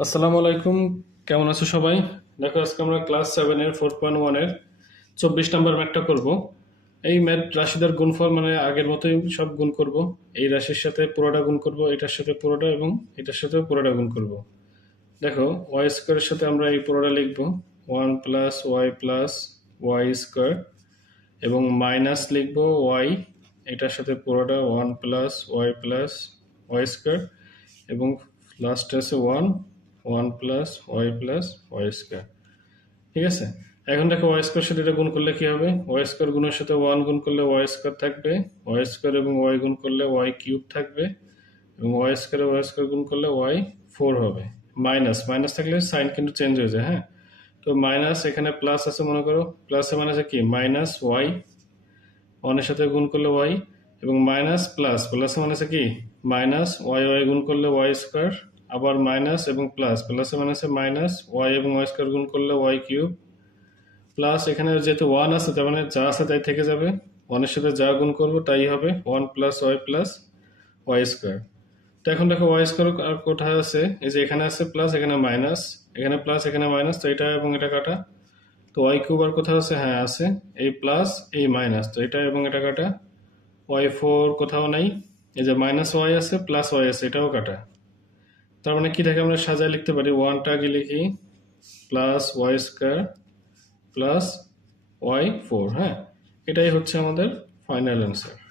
আসসালামু আলাইকুম। কেমন আছো সবাই? দেখো, আজকে আমরা ক্লাস সেভেনের ফোর পয়েন্ট ওয়ানের চব্বিশ নাম্বার ম্যাথটা করব। এই ম্যাথ রাশিদার গুণফল মানে আগের মতোই সব গুণ করব। এই রাশির সাথে পুরোটা গুণ করব, এটার সাথে পুরোটা এবং এটার সাথে পুরোটা গুণ করব। দেখো ওয়াই স্কোয়ারের সাথে আমরা এই পুরোটা লিখব। One plus y plus y square এবং মাইনাস লিখব ওয়াই এটার সাথে পুরোটা one plus y plus y square এবং লাস্টে আছে one one plus y plus y square. ঠিক আছে? এখন দেখো ওয়াই স্কোয়ার সাথে এটা গুণ করলে কি হবে? ওয়াই স্কোয়ার গুণের সাথে ওয়ান গুণ করলে ওয়াই স্কোয়ার থাকবে, ওয়াই স্কোয়ার এবং ওয়াই গুণ করলে ওয়াই কিউব থাকবে, এবং ওয়াই স্কোয়ার ওয়াই স্কোয়ার গুণ করলে ওয়াই ফোর হবে। মাইনাস মাইনাস থাকলে সাইন কিন্তু চেঞ্জ হয়ে যায় হ্যাঁ? তো মাইনাস এখানে প্লাস আছে, মনে করো। প্লাসে আছে কি? মাইনাস ওয়াই, ওয়ানের সাথে গুণ করলে ওয়াই, এবং মাইনাস প্লাস, প্লাসে আছে কি? মাইনাস ওয়াই ওয়াই গুণ করলে ওয়াই স্কোয়ার আবার মাইনাস এবং প্লাস প্লাসে আছে মাইনাস ওয়াই এবং ওয়াই স্কোয়ার গুণ করলে ওয়াই কিউব প্লাস এখানে যেহেতু ওয়ান আছে, তার মানে যা আছে তাই থেকে যাবে। ওয়ানের সাথে যা গুণ করব তাই হবে one plus y plus y square তো এখন দেখো ওয়াই স্কোয়ার কোথায় আছে? এই যে এখানে আছে প্লাস এখানে মাইনাস এখানে প্লাস এখানে মাইনাস তো এটা এবং এটা কাটা। তো ওয়াই কিউব আর কোথাও আছে? হ্যাঁ আছে। এই প্লাস এই মাইনাস তো এটা এবং এটা কাটা। ওয়াই ফোর কোথাও নাই। এই যে মাইনাস ওয়াই আছে প্লাস ওয়াই আছে, এটাও কাটা। তার মানে কি থাকে আমরা সাজায় লিখতে পারি? ওয়ানটা আগে লিখি plus y square plus y four হ্যাঁ? এটাই হচ্ছে আমাদের ফাইনাল অ্যান্সার